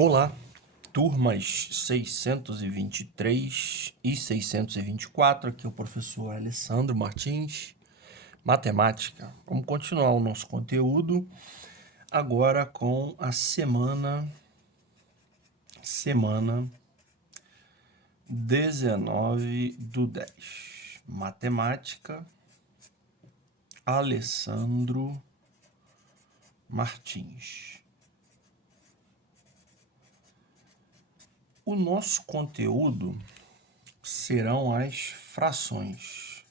Olá, turmas 623 e 624, aqui é o professor Alessandro Martins, matemática. Vamos continuar o nosso conteúdo agora com a semana 19/10, matemática, Alessandro Martins. O nosso conteúdo serão as frações.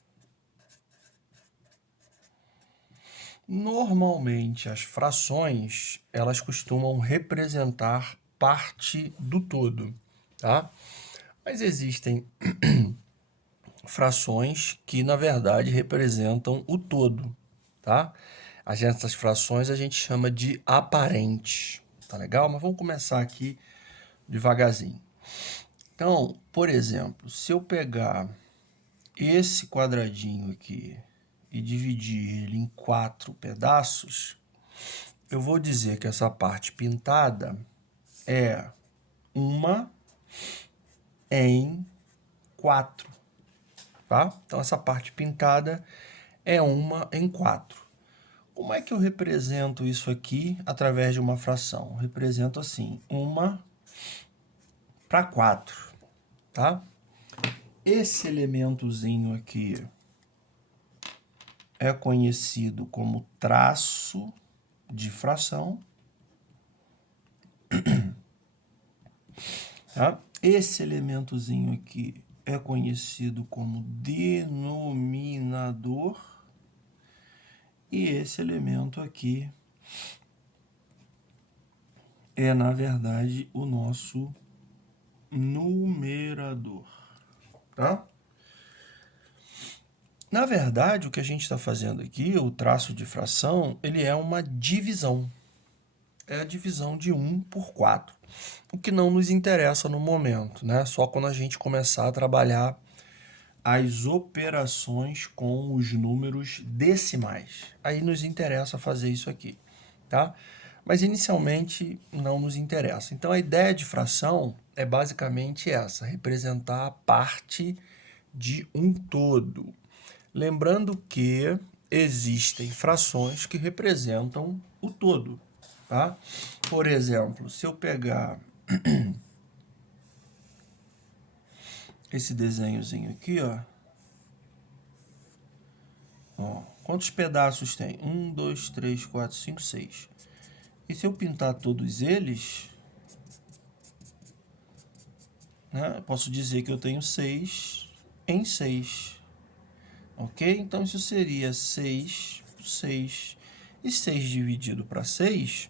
Normalmente, as frações, elas costumam representar parte do todo, tá? Mas existem frações que, na verdade, representam o todo, tá? Essas frações a gente chama de aparentes, tá legal? Mas vamos começar aqui devagarzinho. Então, por exemplo, se eu pegar esse quadradinho aqui e dividir ele em 4 pedaços, eu vou dizer que essa parte pintada é 1 em 4, tá? Então, essa parte pintada é 1 em 4. Como é que eu represento isso aqui através de uma fração? Eu represento assim, 1/4, tá? Esse elementozinho aqui é conhecido como traço de fração, tá? Esse elementozinho aqui é conhecido como denominador e esse elemento aqui é, na verdade, o nosso numerador, tá? Na verdade, o que a gente está fazendo aqui, o traço de fração, ele é uma divisão. É a divisão de 1 por 4, o que não nos interessa no momento, né? Só quando a gente começar a trabalhar as operações com os números decimais. Aí nos interessa fazer isso aqui, tá? Mas inicialmente não nos interessa. Então a ideia de fração é basicamente essa, representar a parte de um todo. Lembrando que existem frações que representam o todo, tá? Por exemplo, se eu pegar esse desenhozinho aqui, ó, quantos pedaços tem? 1, 2, 3, 4, 5, 6. E se eu pintar todos eles, né, posso dizer que eu tenho 6 em 6. Ok? Então, isso seria 6 por 6. E 6 dividido para 6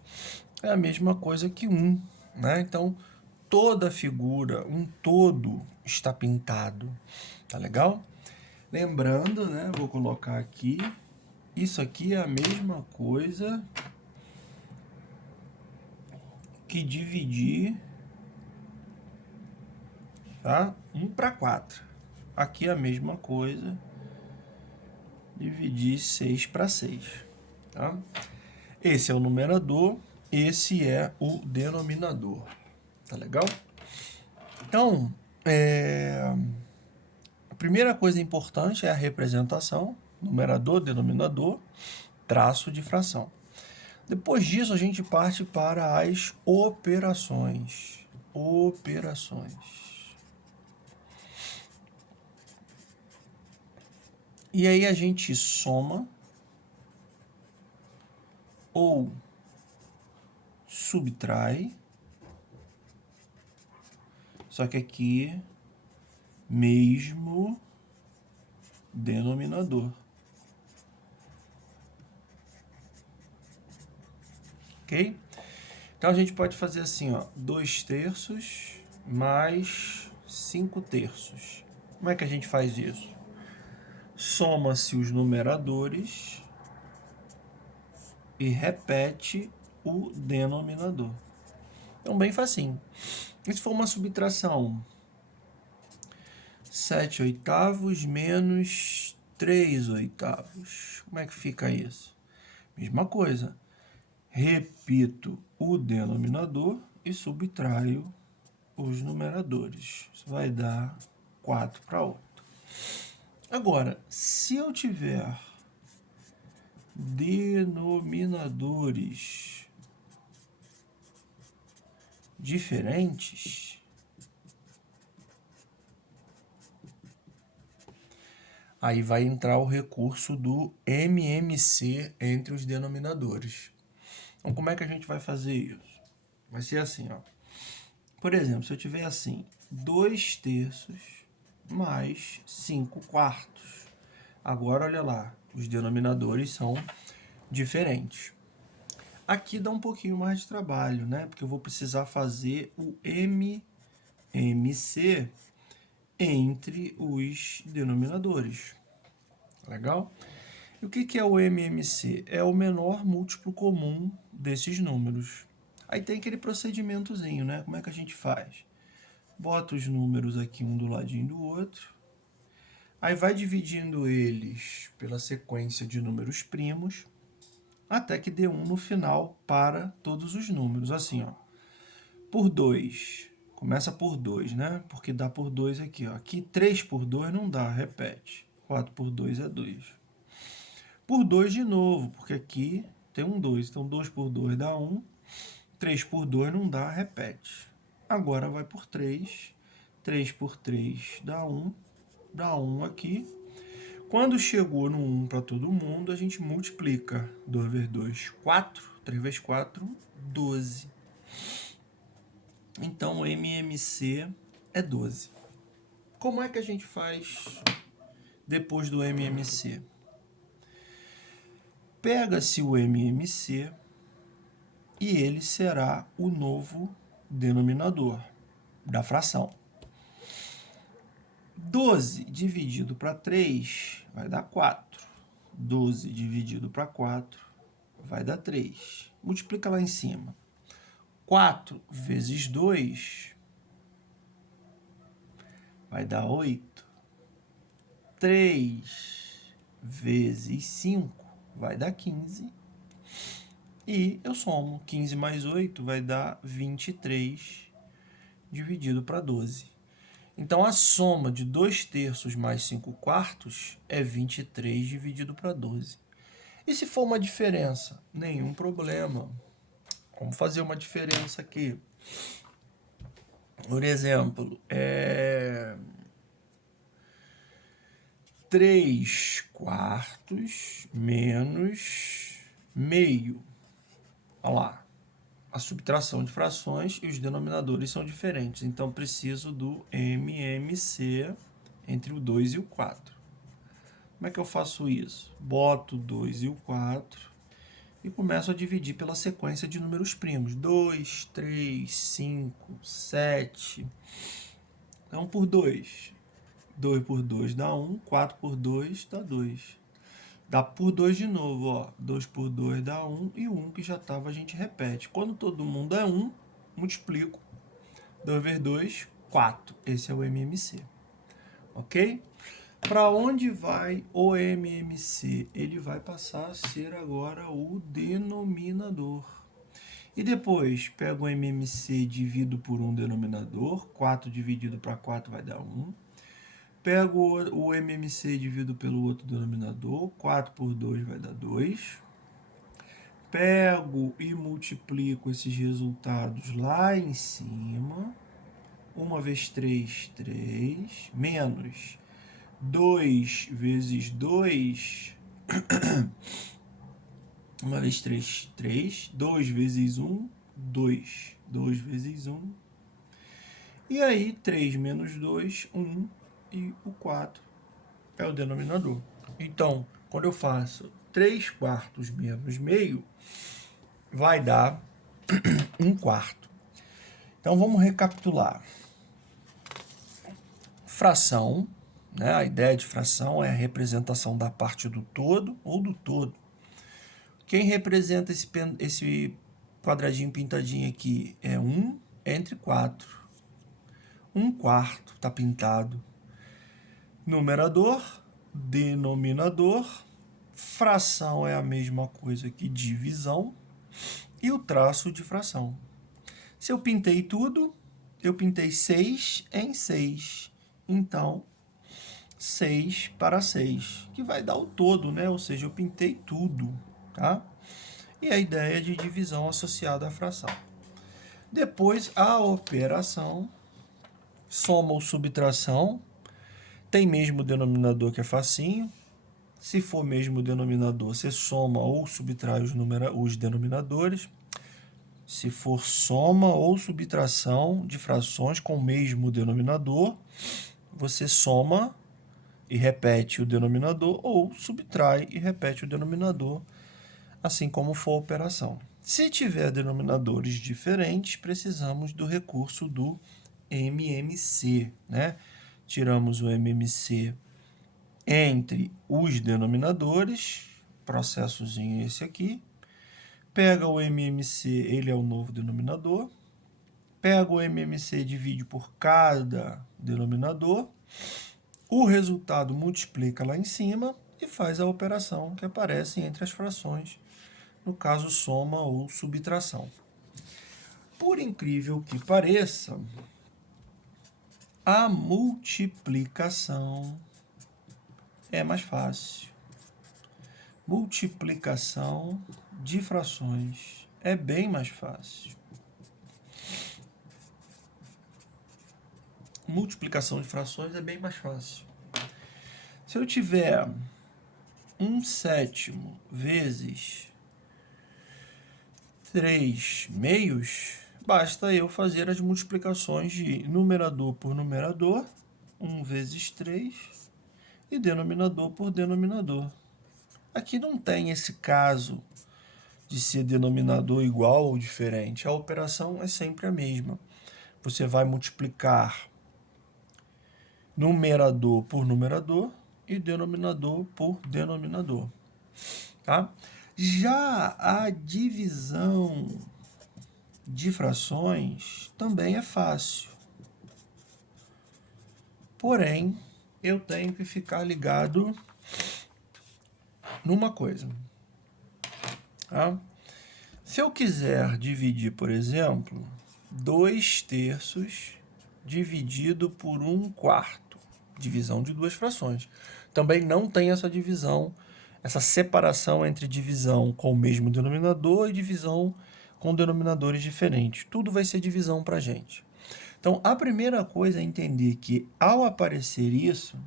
é a mesma coisa que 1. Né? Então, toda figura, um todo, está pintado. Tá legal? Lembrando, né, vou colocar aqui, isso aqui é a mesma coisa que dividir, tá? 1/4. Aqui é a mesma coisa, dividir 6 para 6, tá? Esse é o numerador, esse é o denominador, tá legal? Então, a primeira coisa importante é a representação, numerador, denominador, traço de fração. Depois disso, a gente parte para as operações. Operações. E aí a gente soma ou subtrai, só que aqui mesmo denominador. Ok? Então a gente pode fazer assim, ó, 2/3 mais 5/3. Como é que a gente faz isso? Soma-se os numeradores e repete o denominador. Então, bem facinho. E se for uma subtração? 7/8 menos 3/8. Como é que fica isso? Mesma coisa. Repito o denominador e subtraio os numeradores. Isso vai dar 4 para 8. Agora, se eu tiver denominadores diferentes, aí vai entrar o recurso do MMC entre os denominadores. Então, como é que a gente vai fazer isso? Vai ser assim, ó. Por exemplo, se eu tiver assim, 2/3 mais 5/4. Agora, olha lá, os denominadores são diferentes. Aqui dá um pouquinho mais de trabalho, né? Porque eu vou precisar fazer o MMC entre os denominadores. Legal? E o que é o MMC? É o menor múltiplo comum desses números. Aí tem aquele procedimentozinho, né? Como é que a gente faz? Bota os números aqui um do ladinho do outro. Aí vai dividindo eles pela sequência de números primos, até que dê 1 no final para todos os números. Assim, ó. Por 2. Começa por 2, né? Porque dá por 2 aqui, ó. Aqui 3 por 2 não dá, repete. 4 por 2 é 2. Por 2 de novo, porque aqui tem um 2. Então, 2 por 2 dá 1. 3 por 2 não dá, repete. Agora vai por 3. 3 por 3 dá 1. Dá 1 aqui. Quando chegou no 1 para todo mundo, a gente multiplica. 2 vezes 2, 4. 3 vezes 4, 12. Então, o MMC é 12. Como é que a gente faz depois do MMC? Pega-se o MMC e ele será o novo denominador da fração. 12 dividido para 3 vai dar 4. 12 dividido para 4 vai dar 3. Multiplica lá em cima. 4 vezes 2 vai dar 8. 3 vezes 5 vai dar 15. E eu somo. 15 mais 8 vai dar 23 dividido para 12. Então, a soma de 2/3 mais 5/4 é 23 dividido para 12. E se for uma diferença? Nenhum problema. Vamos fazer uma diferença aqui. Por exemplo, 3/4 menos meio. Olha lá. A subtração de frações e os denominadores são diferentes. Então, preciso do MMC entre o 2 e o 4. Como é que eu faço isso? Boto o 2 e o 4 e começo a dividir pela sequência de números primos. 2, 3, 5, 7. Então, por 2. 2 por 2 dá 1, 4 por 2 dá 2. Dá por 2 de novo, ó. 2 por 2 dá 1 e o 1 que já estava a gente repete. Quando todo mundo é 1, multiplico. 2 vezes 2, 4. Esse é o MMC. Ok? Para onde vai o MMC? Ele vai passar a ser agora o denominador. E depois, pego o MMC divido por um denominador. 4 dividido para 4 vai dar 1. Pego o MMC dividido pelo outro denominador. 4 por 2 vai dar 2. Pego e multiplico esses resultados lá em cima. 1 vezes 3, 3. Menos 2 vezes 2. 1 vezes 3, 3. 2 vezes 1, 2. 2 vezes 1. E aí, 3 menos 2, 1. E o 4 é o denominador. Então, quando eu faço 3/4 menos meio, vai dar 1/4. Então, vamos recapitular. Fração, né? A ideia de fração é a representação da parte do todo ou do todo. Quem representa esse quadradinho pintadinho aqui é 1 entre 4. 1/4 está pintado. Numerador, denominador, fração é a mesma coisa que divisão e o traço de fração. Se eu pintei tudo, eu pintei 6 em 6. Então, 6 para 6, que vai dar o todo, né? Ou seja, eu pintei tudo, tá? E a ideia de divisão associada à fração. Depois, a operação, soma ou subtração, tem mesmo denominador que é facinho. Se for mesmo denominador, você soma ou subtrai os denominadores. Se for soma ou subtração de frações com o mesmo denominador, você soma e repete o denominador ou subtrai e repete o denominador, assim como for a operação. Se tiver denominadores diferentes, precisamos do recurso do MMC, né? Tiramos o MMC entre os denominadores, processozinho esse aqui, pega o MMC, ele é o novo denominador, pega o MMC e divide por cada denominador, o resultado multiplica lá em cima e faz a operação que aparece entre as frações, no caso soma ou subtração. Por incrível que pareça, a multiplicação é mais fácil. Multiplicação de frações é bem mais fácil. Multiplicação de frações é bem mais fácil. Se eu tiver 1/7 vezes 3 meios, basta eu fazer as multiplicações de numerador por numerador, 1 vezes 3, e denominador por denominador. Aqui não tem esse caso de ser denominador igual ou diferente. A operação é sempre a mesma. Você vai multiplicar numerador por numerador e denominador por denominador, tá? Já a divisão de frações também é fácil. Porém, eu tenho que ficar ligado numa coisa, tá? Se eu quiser dividir, por exemplo, 2/3 dividido por 1/4, divisão de duas frações. Também não tem essa divisão, essa separação entre divisão com o mesmo denominador e divisão com denominadores diferentes. Tudo vai ser divisão para a gente. Então, a primeira coisa é entender que, ao aparecer isso,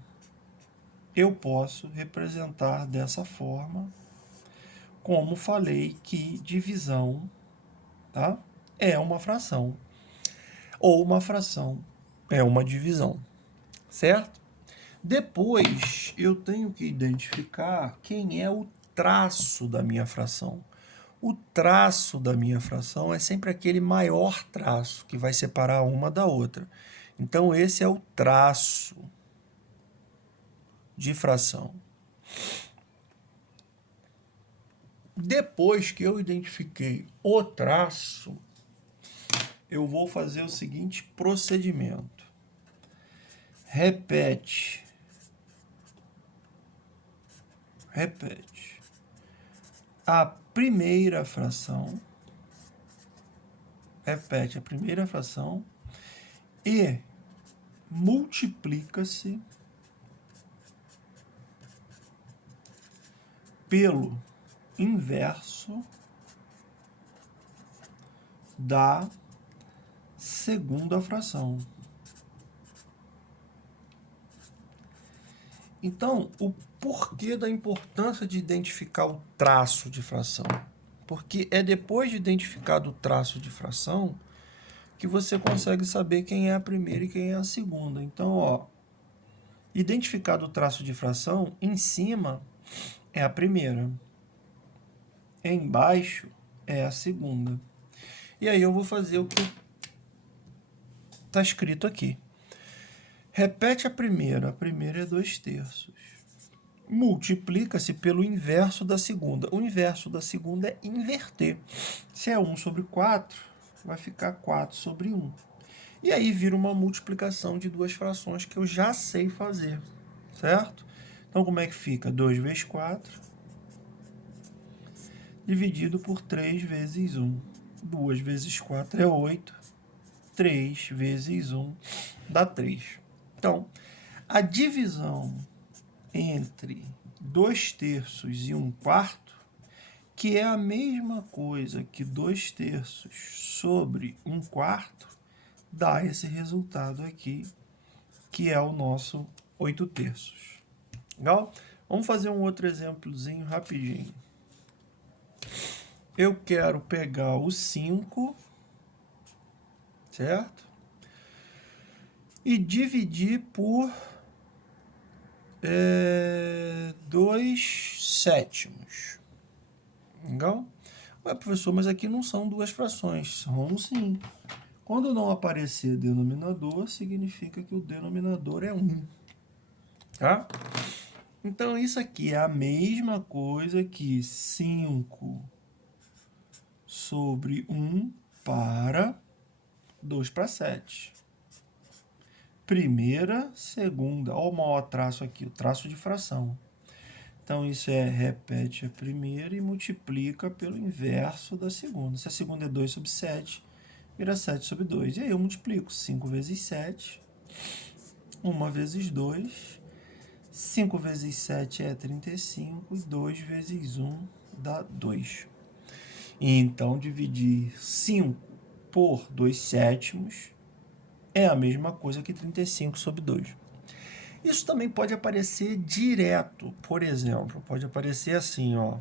eu posso representar dessa forma, como falei que divisão, tá, é uma fração, ou uma fração é uma divisão, certo? Depois, eu tenho que identificar quem é o traço da minha fração. O traço da minha fração é sempre aquele maior traço que vai separar uma da outra. Então, esse é o traço de fração. Depois que eu identifiquei o traço, eu vou fazer o seguinte procedimento. Repete a primeira fração, repete a primeira fração e multiplica-se pelo inverso da segunda fração. Então, o porquê da importância de identificar o traço de fração? Porque é depois de identificado o traço de fração que você consegue saber quem é a primeira e quem é a segunda. Então, ó, identificado o traço de fração, em cima é a primeira, embaixo é a segunda. E aí eu vou fazer o que está escrito aqui. Repete a primeira é 2/3. Multiplica-se pelo inverso da segunda. O inverso da segunda é inverter. Se é 1/4, vai ficar 4/1. E aí vira uma multiplicação de duas frações que eu já sei fazer, certo? Então, como é que fica? 2 vezes 4 dividido por 3 vezes 1. 2 vezes 4 é 8. 3 vezes 1 dá 3. Então, a divisão entre 2/3 e 1/4, que é a mesma coisa que 2/3 sobre 1/4, dá esse resultado aqui, que é o nosso 8/3. Legal? Vamos fazer um outro exemplozinho rapidinho. Eu quero pegar o 5, certo? E dividir por 2/7. Legal? Ué, professor, mas aqui não são duas frações. São sim. Quando não aparecer denominador, significa que o denominador é 1. Tá? Então, isso aqui é a mesma coisa que 5 sobre 1 para 2/7. Primeira, segunda. Olha o maior traço aqui, o traço de fração. Então, isso repete a primeira e multiplica pelo inverso da segunda. Se a segunda é 2/7, vira 7/2. E aí eu multiplico 5 vezes 7, 1 vezes 2, 5 vezes 7 é 35, e 2 vezes 1 dá 2. E então, dividir 5 por 2/7 é a mesma coisa que 35 sobre 2. Isso também pode aparecer direto. Por exemplo, pode aparecer assim, ó.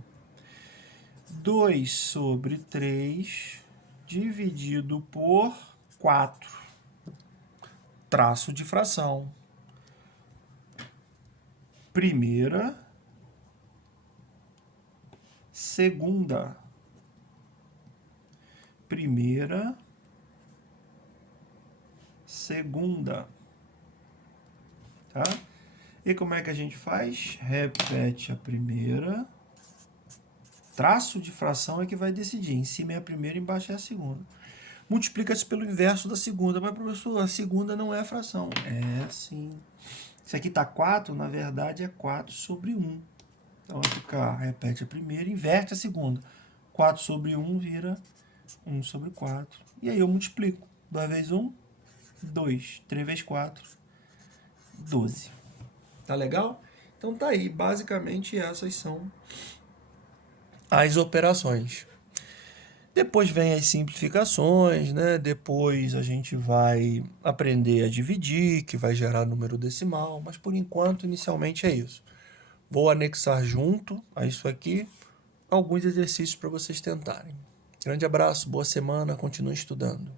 2 sobre 3 dividido por 4. Traço de fração. Primeira, segunda. Primeira, segunda. Tá? E como é que a gente faz? Repete a primeira. Traço de fração é que vai decidir. Em cima é a primeira, embaixo é a segunda. Multiplica-se pelo inverso da segunda. Mas, professor, a segunda não é fração. É sim. Se aqui está 4, na verdade é 4 sobre 1. Então vai ficar, repete a primeira, inverte a segunda. 4 sobre 1 vira 1 sobre 4. E aí eu multiplico. 2 vezes 1, 2. 3 vezes 4, 12. Tá legal? Então tá aí. Basicamente essas são as operações. Depois vem as simplificações, né? Depois a gente vai aprender a dividir, que vai gerar número decimal, mas por enquanto, inicialmente é isso. Vou anexar junto a isso aqui alguns exercícios para vocês tentarem. Grande abraço, boa semana, continue estudando.